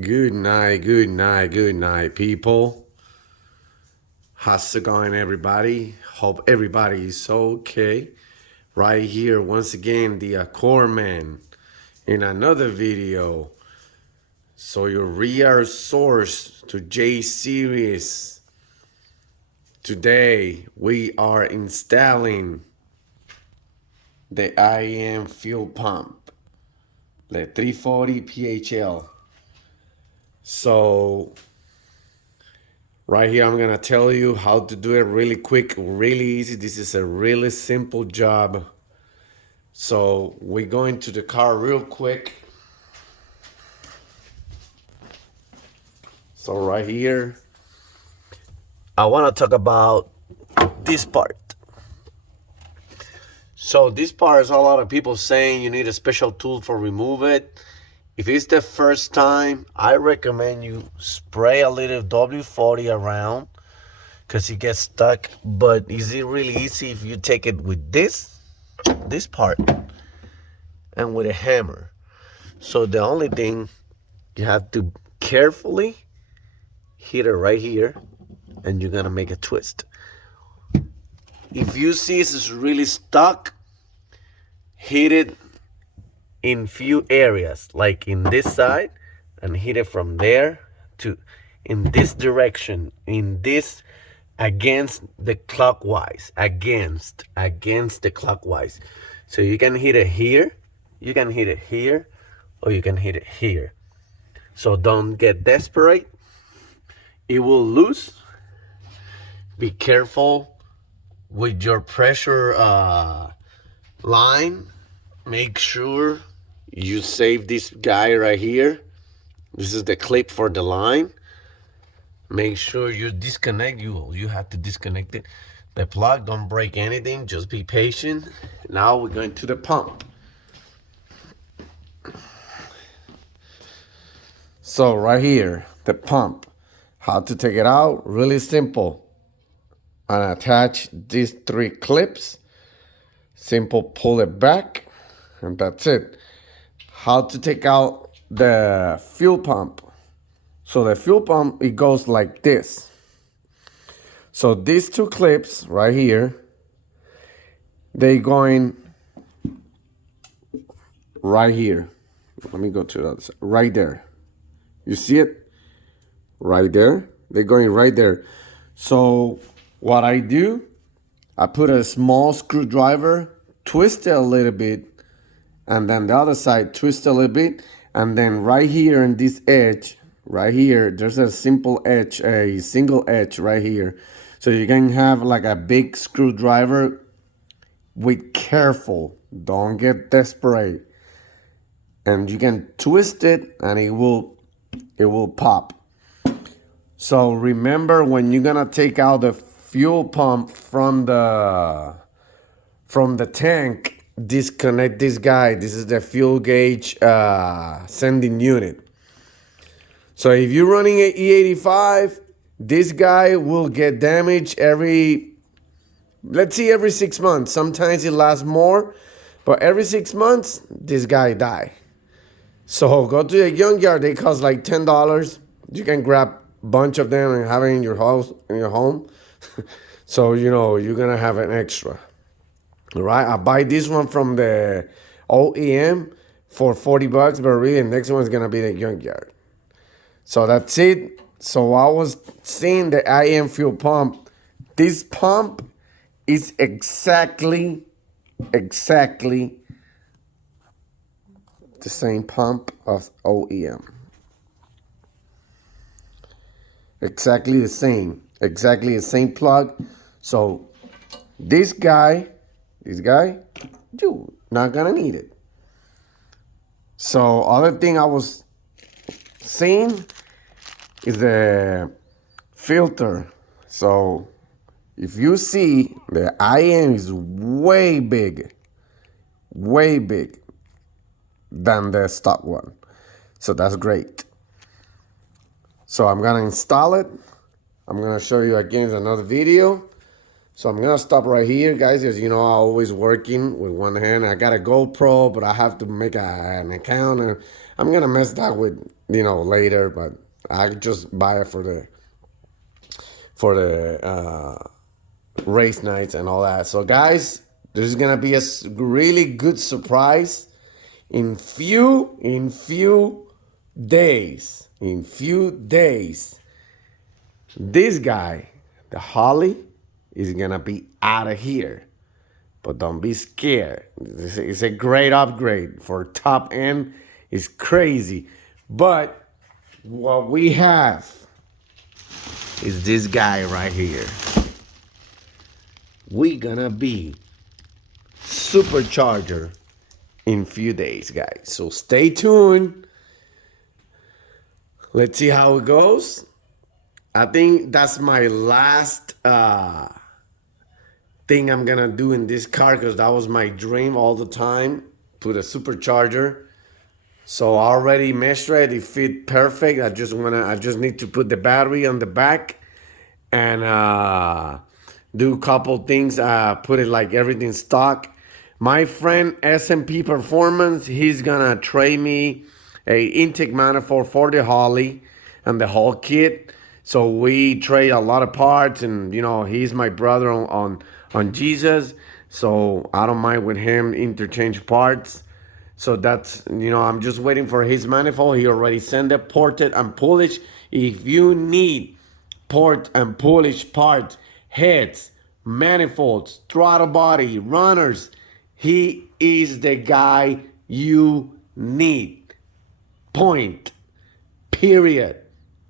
Good night, good night, good night, people. How's it going, everybody? Hope everybody is okay. Right here, once again, the Core Man in another video. So, your real source to J Series. Today, we are installing the AEM fuel pump, the 340 PHL. So, right here, I'm gonna tell you how to do it really quick, really easy. This is a really simple job. So we go into the car real quick. So right here, I wanna talk about this part. So this part is a lot of people saying you need a special tool for remove it. If it's the first time, I recommend you spray a little W40 around because it gets stuck. But is it really easy if you take it with this part and with a hammer? So the only thing, you have to carefully hit it right here and you're gonna make a twist. If you see it's really stuck, hit it in few areas, like in this side, and hit it from there to in this direction, in this, against the clockwise, against the clockwise. So you can hit it here, you can hit it here, or you can hit it here. So don't get desperate, it will lose. Be careful with your pressure line. Make sure you save this guy right here. This is the clip for the line. Make sure you disconnect. You have to disconnect it. The plug, don't break anything. Just be patient. Now we're going to the pump. So right here, the pump. How to take it out? Really simple. And attach these 3 clips. Simple, pull it back, and that's it. How to take out the fuel pump? So the fuel pump, it goes like this. So these 2 clips right here, they going right here. Let me go to the other side. Right there. You see it? Right there. They're going right there. So what I do, I put a small screwdriver, twist it a little bit, and then the other side, twist a little bit, and then right here in this edge, right here, there's a simple edge, a single edge right here. So you can have like a big screwdriver with careful, don't get desperate. And you can twist it and it will pop. So remember, when you're gonna take out the fuel pump from the tank, disconnect this guy. This is the fuel gauge sending unit. So if you're running an E85, this guy will get damaged every 6 months. Sometimes it lasts more, but every 6 months, this guy die. So go to a junkyard. They cost like $10. You can grab a bunch of them and have it in your house, in your home. So you're gonna have an extra. All right, I buy this one from the AEM for $40, but really the next one is gonna be the junkyard. So that's it. So I was seeing the AEM fuel pump. This pump is exactly the same pump of AEM. Exactly the same plug. So this guy, you not gonna need it. So other thing I was seeing is the filter. So if you see, the AEM is way big than the stock one. So that's great. So I'm gonna install it. I'm gonna show you again in another video. So I'm gonna stop right here, guys. As you know, I'm always working with one hand. I got a GoPro, but I have to make an account, and I'm gonna mess that with later, but I just buy it for the race nights and all that. So guys, there's gonna be a really good surprise in few days. In few days, this guy, the Holly, is gonna be out of here. But don't be scared. It's a great upgrade for top end. It's crazy. But what we have is this guy right here. We gonna be Supercharger in few days, guys. So stay tuned. Let's see how it goes. I think that's my last thing I'm gonna do in this car, because that was my dream all the time. Put a Supercharger. So I already measured it. It fit perfect. I just need to put the battery on the back and do a couple things. Put it like everything stock. My friend S&P Performance, he's gonna trade me a intake manifold for the Holly and the whole kit. So we trade a lot of parts, and he's my brother on Jesus. So I don't mind with him interchange parts. So that's, I'm just waiting for his manifold. He already sent it, ported and polished. If you need port and polish parts, heads, manifolds, throttle body, runners, he is the guy you need. Point. Period.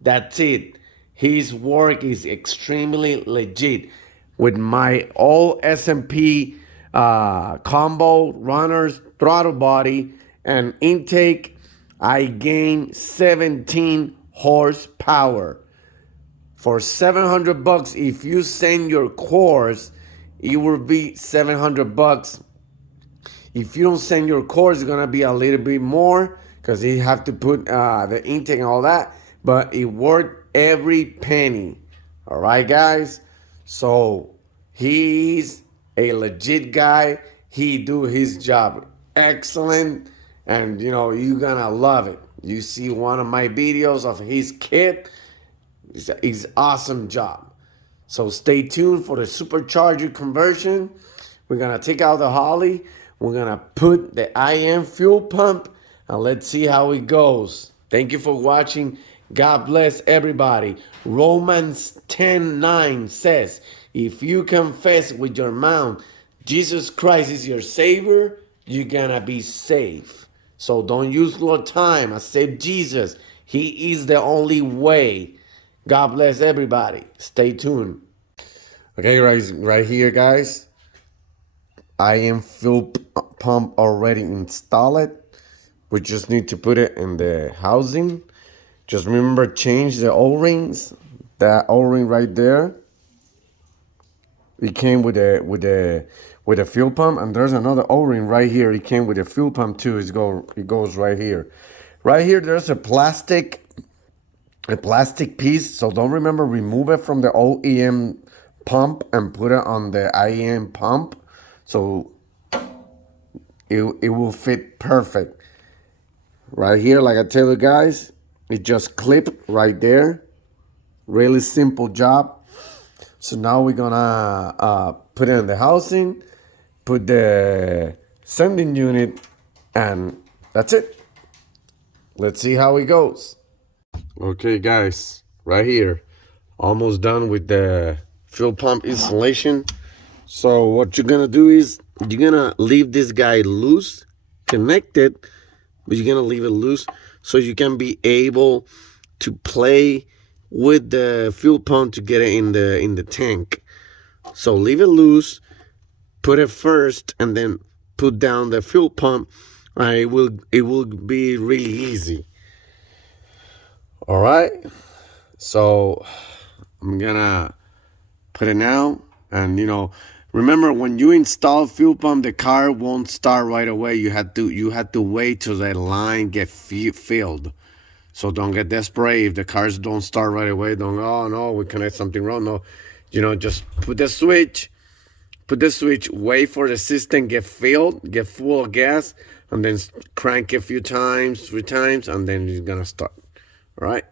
That's it. His work is extremely legit. With my all S&P combo, runners, throttle body, and intake, I gain 17 horsepower. For $700, if you send your cores, it will be $700. If you don't send your cores, it's gonna be a little bit more, because you have to put the intake and all that. But it worth every penny. All right, guys. So he's a legit guy. He do his job excellent, and you're gonna love it. You see one of my videos of his kit. It's awesome job. So stay tuned for the Supercharger conversion. We're gonna take out the Holly. We're gonna put the AEM fuel pump, and let's see how it goes. Thank you for watching. God bless everybody. Romans 10:9 says, if you confess with your mouth Jesus Christ is your Savior, you're gonna be safe. So don't use your time. Accept Jesus. He is the only way. God bless everybody. Stay tuned. Okay, right here, guys. AEM fuel pump already installed. We just need to put it in the housing. Just remember, change the O-rings. That O-ring right there, it came with a fuel pump, and there's another O-ring right here. It came with a fuel pump too. It goes right here. Right here, there's a plastic piece. So don't remove it from the OEM pump and put it on the AEM pump. So it will fit perfect. Right here, like I tell you guys, it just clipped right there. Really simple job. So now we're gonna put it in the housing, put the sending unit, and that's it. Let's see how it goes. Okay, guys, right here, almost done with the fuel pump installation. So what you're gonna do is you're gonna leave this guy loose, connected, but you're gonna leave it loose so you can be able to play with the fuel pump to get it in the tank. So leave it loose, put it first, and then put down the fuel pump. It will be really easy. All right. So I'm gonna put it now, and remember, when you install fuel pump, the car won't start right away. You have to wait till that line get filled. So don't get desperate if the cars don't start right away. Don't, oh no, we connect something wrong. No, just put the switch, wait for the system get filled, get full of gas, and then crank it a few times, 3 times, and then you're gonna start. All right.